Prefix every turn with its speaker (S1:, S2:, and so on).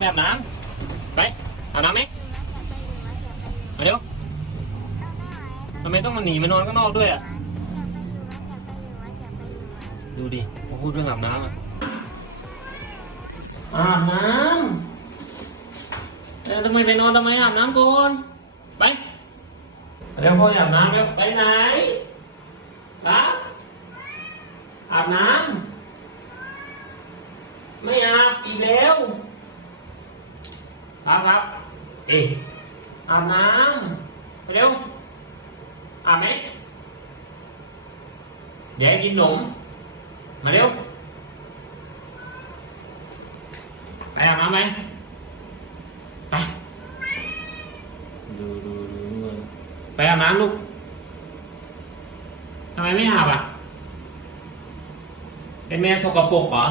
S1: อาบน้ำไปอาบน้ำไหมมาเร็วทำไมต้องมาหนีมานอนข้างนอกด้วยอะ ดูดิพอพูดเรื่องอาบน้ำอะ อาบน้ำเออทำไมไปนอนทำไมอาบน้ำก่อนไปเร็วพ่ออาบน้ำแล้วไปไหนครับอาบน้ำไม่อาบอีกแล้ว ครับครับ เอยอาบน้ำเร็ว อาบไหมเดี๋ยวกินขนม มาเร็ว ไปอาบน้ำไหมไปดูดูดูดูไปอาบน้ำลูกทำไมไม่อาบอะ เป็นแม่สกปรกเหรอ